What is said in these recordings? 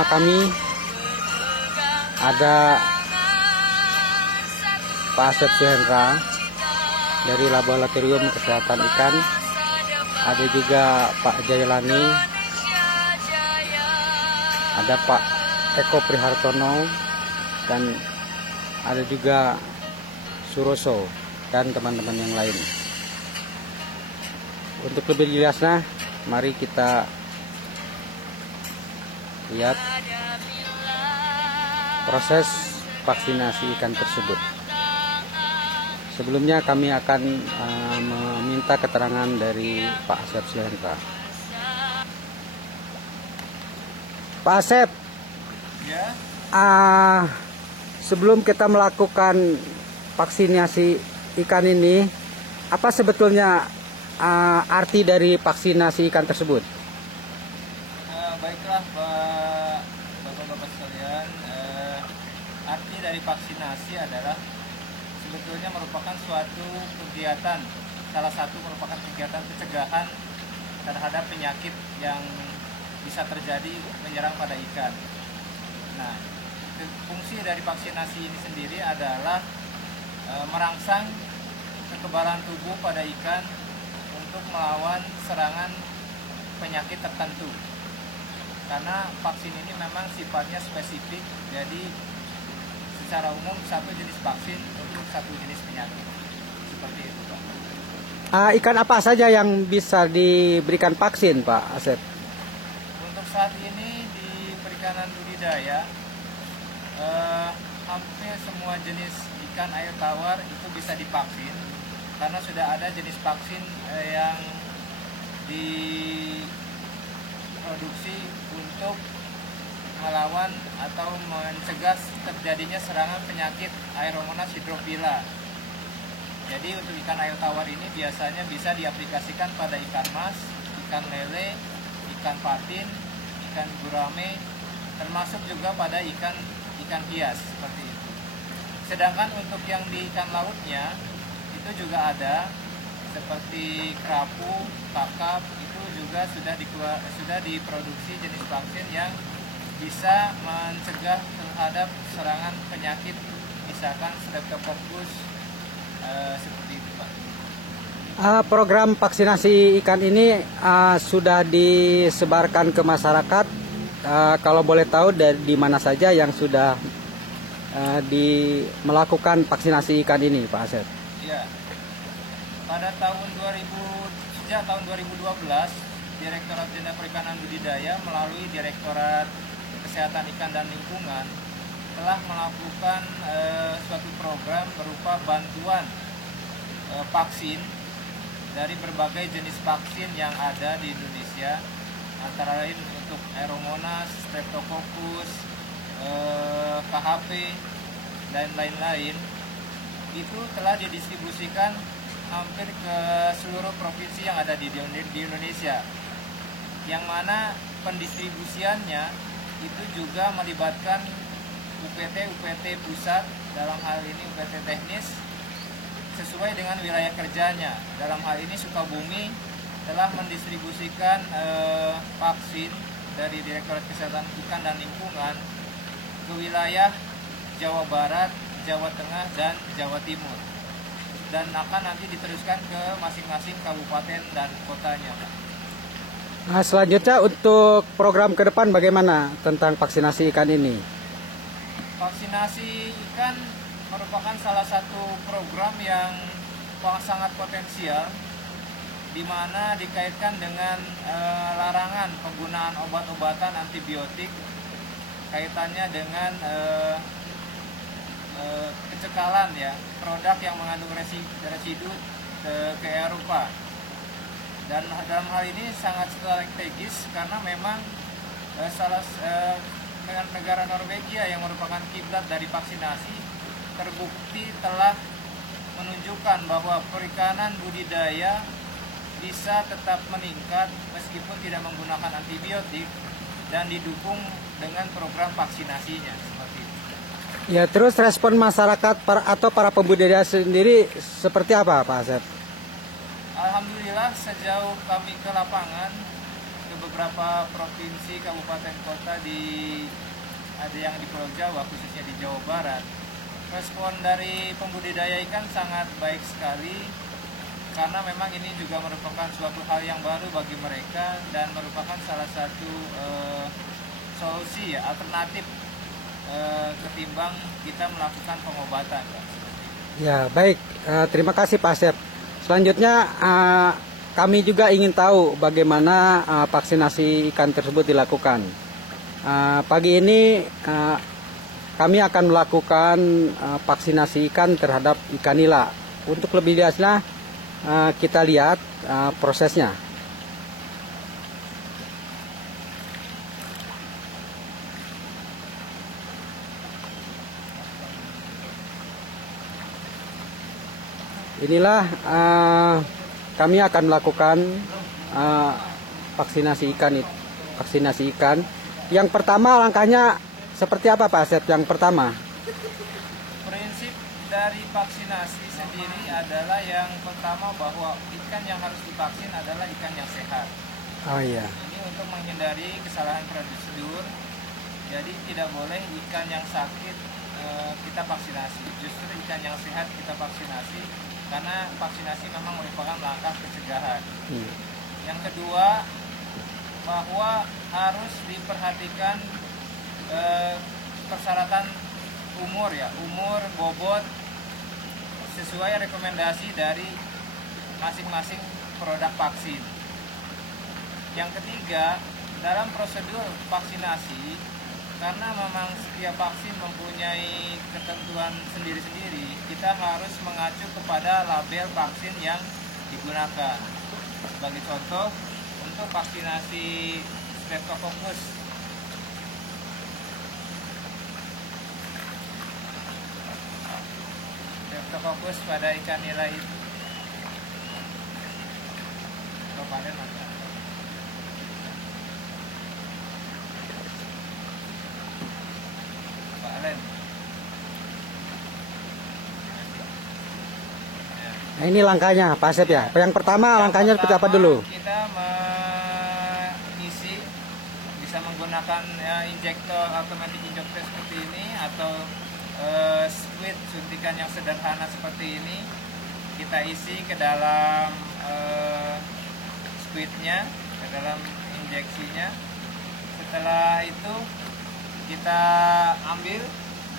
Kami ada Pak Asep Suhendra dari Laboratorium Kesehatan Ikan, ada juga Pak Jailani, ada Pak Eko Prihartono, dan ada juga Suroso dan teman-teman yang lain. Untuk lebih jelasnya, mari kita lihat proses vaksinasi ikan tersebut. Sebelumnya kami akan meminta keterangan dari Pak Asep Suhendra. Pak Asep, ya. Sebelum kita melakukan vaksinasi ikan ini, apa sebetulnya arti dari vaksinasi ikan tersebut? Baiklah Bapak-Bapak sekalian, arti dari vaksinasi adalah sebetulnya merupakan suatu kegiatan, salah satu merupakan kegiatan pencegahan terhadap penyakit yang bisa terjadi menyerang pada ikan. Nah, fungsi dari vaksinasi ini sendiri adalah merangsang kekebalan tubuh pada ikan untuk melawan serangan penyakit tertentu. Karena vaksin ini memang sifatnya spesifik, jadi secara umum satu jenis vaksin untuk satu jenis penyakit. Seperti itu, Pak. Ikan apa saja yang bisa diberikan vaksin, Pak Asep? Untuk saat ini di perikanan budidaya, hampir semua jenis ikan air tawar itu bisa divaksin, karena sudah ada jenis vaksin yang diproduksi untuk melawan atau mencegah terjadinya serangan penyakit Aeromonas hydrophila. Jadi untuk ikan air tawar ini biasanya bisa diaplikasikan pada ikan mas, ikan lele, ikan patin, ikan gurame, termasuk juga pada ikan hias seperti itu. Sedangkan untuk yang di ikan lautnya itu juga ada seperti kerapu, kakap, itu juga sudah diproduksi jenis vaksin yang bisa mencegah terhadap serangan penyakit, misalkan Streptococcus, seperti itu, Pak. Program vaksinasi ikan ini sudah disebarkan ke masyarakat. Kalau boleh tahu di mana saja yang sudah melakukan vaksinasi ikan ini, Pak Asep? Ya, pada sejak tahun 2012, Direktorat Jenderal Perikanan Budidaya melalui Direktorat Kesehatan Ikan dan Lingkungan telah melakukan suatu program berupa bantuan vaksin dari berbagai jenis vaksin yang ada di Indonesia, antara lain untuk Aeromonas, Streptococcus, KHP, dan lain-lain. Itu telah didistribusikan hampir ke seluruh provinsi yang ada di Indonesia, yang mana pendistribusiannya itu juga melibatkan UPT pusat, dalam hal ini UPT teknis, sesuai dengan wilayah kerjanya. Dalam hal ini Sukabumi telah mendistribusikan vaksin dari Direktorat Kesehatan Ikan dan Lingkungan ke wilayah Jawa Barat, Jawa Tengah, dan Jawa Timur, dan akan nanti diteruskan ke masing-masing kabupaten dan kotanya, Pak. Selanjutnya untuk program ke depan bagaimana tentang vaksinasi ikan ini? Vaksinasi ikan merupakan salah satu program yang sangat potensial, di mana dikaitkan dengan larangan penggunaan obat-obatan antibiotik, kaitannya dengan pencekalan ya produk yang mengandung residu ke Eropa. Dan dalam hal ini sangat strategis karena memang negara Norwegia yang merupakan kiblat dari vaksinasi terbukti telah menunjukkan bahwa perikanan budidaya bisa tetap meningkat meskipun tidak menggunakan antibiotik dan didukung dengan program vaksinasinya seperti itu. Ya, terus respon masyarakat atau para pembudidaya sendiri seperti apa, Pak Asep? Alhamdulillah sejauh kami ke lapangan, beberapa provinsi, kabupaten, kota ada yang di Pulau Jawa, khususnya di Jawa Barat, respon dari pembudidaya ikan sangat baik sekali, karena memang ini juga merupakan suatu hal yang baru bagi mereka dan merupakan salah satu solusi ya, alternatif ketimbang kita melakukan pengobatan, Pak. Ya, baik. Terima kasih Pak Asep. Selanjutnya kami juga ingin tahu bagaimana vaksinasi ikan tersebut dilakukan. Pagi ini kami akan melakukan vaksinasi ikan terhadap ikan nila. Untuk lebih jelasnya kita lihat prosesnya. Inilah kami akan melakukan vaksinasi ikan. Yang pertama langkahnya seperti apa Pak Asep? Yang pertama, Prinsip dari vaksinasi sendiri adalah yang pertama bahwa ikan yang harus divaksin adalah ikan yang sehat. oh iya, Ini untuk menghindari kesalahan prosedur. Jadi tidak boleh ikan yang sakit kita vaksinasi. Justru ikan yang sehat kita vaksinasi, karena vaksinasi memang merupakan langkah pencegahan. Yang kedua, bahwa harus diperhatikan persyaratan umur ya, umur, bobot sesuai rekomendasi dari masing-masing produk vaksin. Yang ketiga, dalam prosedur vaksinasi, karena memang setiap vaksin mempunyai ketentuan sendiri-sendiri, kita harus mengacu kepada label vaksin yang digunakan. Sebagai contoh, untuk vaksinasi streptococcus pada ikan nila itu. Pak Alen. nah ini langkahnya Pak Asep ya. Yang pertama langkahnya seperti apa dulu? Kita mengisi, bisa menggunakan injektor, automatic injector seperti ini, atau squid suntikan yang sederhana seperti ini. Kita isi ke dalam squidnya, ke dalam injeksinya. Setelah itu kita ambil,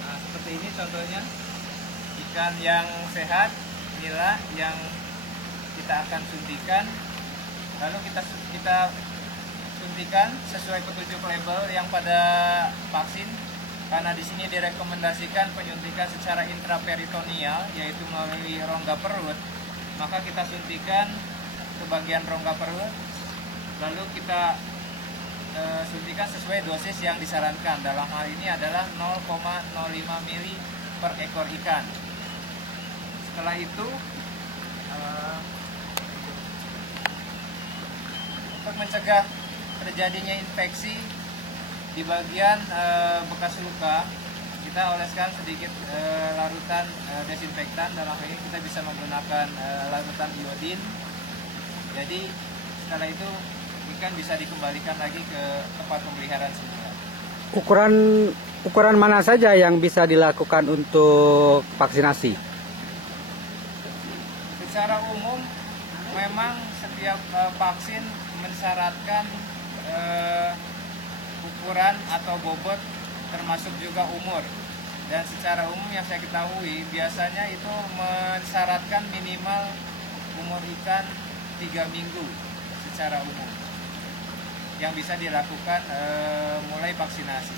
nah, seperti ini contohnya, ikan yang sehat, nila yang kita akan suntikan. Lalu kita suntikan sesuai petunjuk label yang pada vaksin, karena di sini direkomendasikan penyuntikan secara intraperitoneal, yaitu melalui rongga perut. Maka kita suntikan ke bagian rongga perut, lalu kita suntikan sesuai dosis yang disarankan. Dalam hal ini adalah 0,05 mili per ekor ikan. Setelah itu untuk mencegah terjadinya infeksi di bagian bekas luka, kita oleskan sedikit larutan desinfektan. Dalam hal ini kita bisa menggunakan larutan iodin. Jadi setelah itu ikan bisa dikembalikan lagi ke tempat pemeliharaan semula. Ukuran mana saja yang bisa dilakukan untuk vaksinasi? Secara umum memang setiap vaksin mensyaratkan ukuran atau bobot, termasuk juga umur. Dan secara umum yang saya ketahui biasanya itu mensyaratkan minimal umur ikan 3 minggu secara umum yang bisa dilakukan mulai vaksinasi.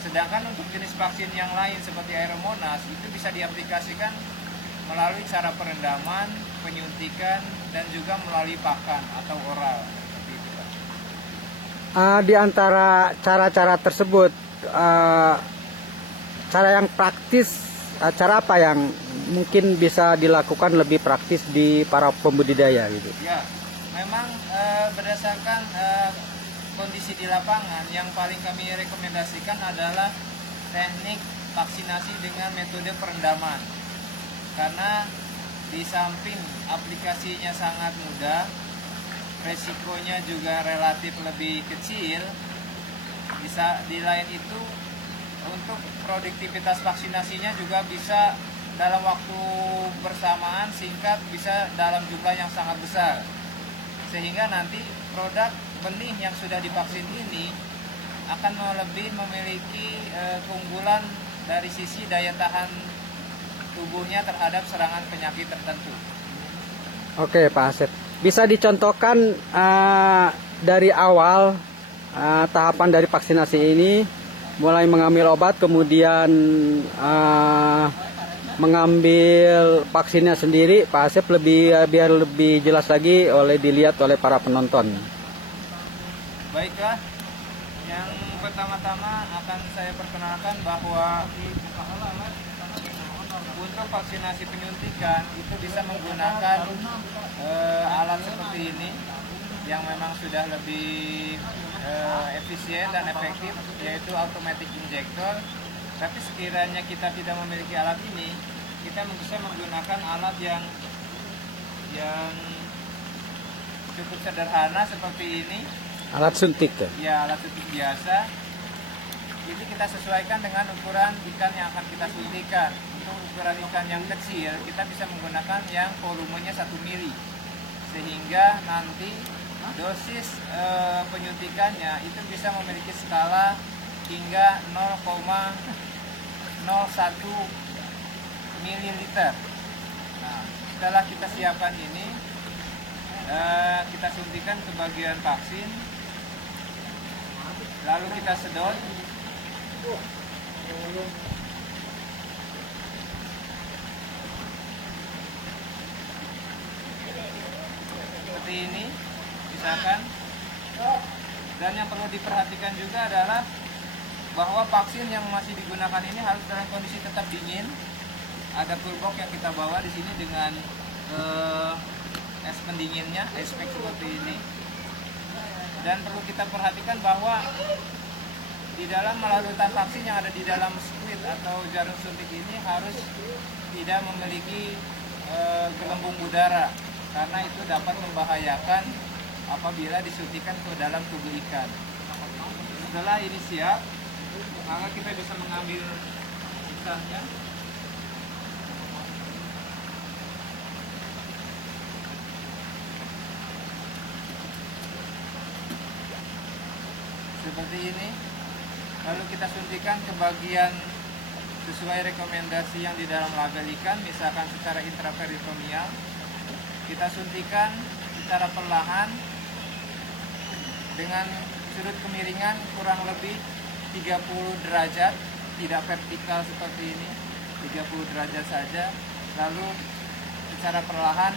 Sedangkan untuk jenis vaksin yang lain seperti Aeromonas itu bisa diaplikasikan melalui cara perendaman, penyuntikan, dan juga melalui pakan atau oral. Di antara cara-cara tersebut, cara yang praktis, cara apa yang mungkin bisa dilakukan lebih praktis di para pembudidaya gitu? Ya, memang berdasarkan kondisi di lapangan, yang paling kami rekomendasikan adalah teknik vaksinasi dengan metode perendaman. Karena di samping aplikasinya sangat mudah, resikonya juga relatif lebih kecil. Bisa di lain itu untuk produktivitas vaksinasinya juga bisa dalam waktu bersamaan singkat, bisa dalam jumlah yang sangat besar, sehingga nanti produk benih yang sudah divaksin ini akan lebih memiliki keunggulan dari sisi daya tahan tubuhnya terhadap serangan penyakit tertentu. Oke Pak Asep, bisa dicontohkan dari awal tahapan dari vaksinasi ini, mulai mengambil obat, kemudian mengambil vaksinnya sendiri, Pak Asep, biar lebih jelas lagi dilihat oleh para penonton. Baiklah, yang pertama-tama akan saya perkenalkan bahwa untuk vaksinasi penyuntikan itu bisa menggunakan alat seperti ini yang memang sudah lebih efisien dan efektif, yaitu automatic injector. Tapi sekiranya kita tidak memiliki alat ini, kita bisa menggunakan alat yang cukup sederhana seperti ini. Alat suntik Ya, alat suntik biasa. Jadi kita sesuaikan dengan ukuran ikan yang akan kita suntikan. Untuk ukuran ikan yang kecil, kita bisa menggunakan yang volumenya 1 mili. Sehingga nanti dosis penyuntikannya itu bisa memiliki skala hingga 0,01 mililiter. Nah, setelah kita siapkan ini, kita suntikan ke bagian vaksin, lalu kita sedot. Seperti ini, misalkan. Dan yang perlu diperhatikan juga adalah bahwa vaksin yang masih digunakan ini harus dalam kondisi tetap dingin. Ada cool box yang kita bawa di sini dengan es pendinginnya, ice pack seperti ini. Dan perlu kita perhatikan bahwa di dalam larutan vaksin yang ada di dalam squid atau jarum suntik ini harus tidak memiliki gelembung udara, karena itu dapat membahayakan apabila disuntikan ke dalam tubuh ikan. Setelah ini siap, maka kita bisa mengambil ikannya. Seperti ini. Lalu kita suntikan ke bagian sesuai rekomendasi yang di dalam label ikan, misalkan secara intraperitoneal. Kita suntikan secara perlahan dengan sudut kemiringan kurang lebih 30 derajat, tidak vertikal seperti ini, 30 derajat saja. Lalu secara perlahan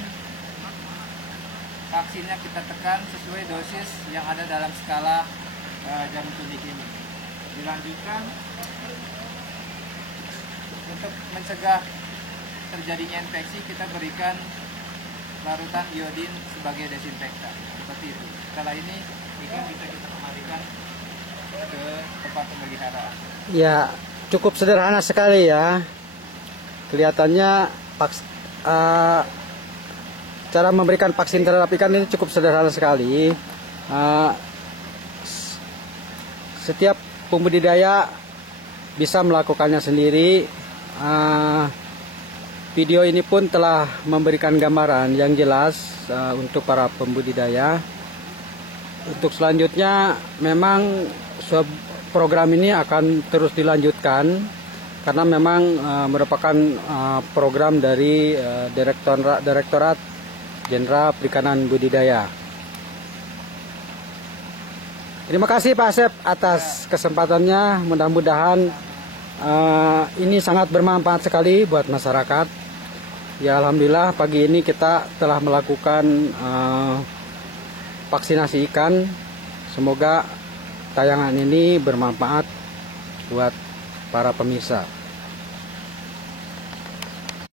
vaksinnya kita tekan sesuai dosis yang ada dalam skala jarum suntik ini. Dilanjutkan untuk mencegah terjadinya infeksi, kita berikan larutan iodin sebagai desinfektan seperti itu. Setelah ini ikan bisa kita kembalikan ke tempat pemeliharaan. Ya, cukup sederhana sekali ya. Kelihatannya cara memberikan vaksin terhadap ikan ini cukup sederhana sekali. Setiap pembudidaya bisa melakukannya sendiri. Video ini pun telah memberikan gambaran yang jelas untuk para pembudidaya. Untuk selanjutnya memang program ini akan terus dilanjutkan karena memang merupakan program dari Direktorat Jenderal Perikanan Budidaya. Terima kasih Pak Asep atas kesempatannya. Mudah-mudahan ini sangat bermanfaat sekali buat masyarakat. Ya, alhamdulillah pagi ini kita telah melakukan vaksinasi ikan. Semoga tayangan ini bermanfaat buat para pemirsa.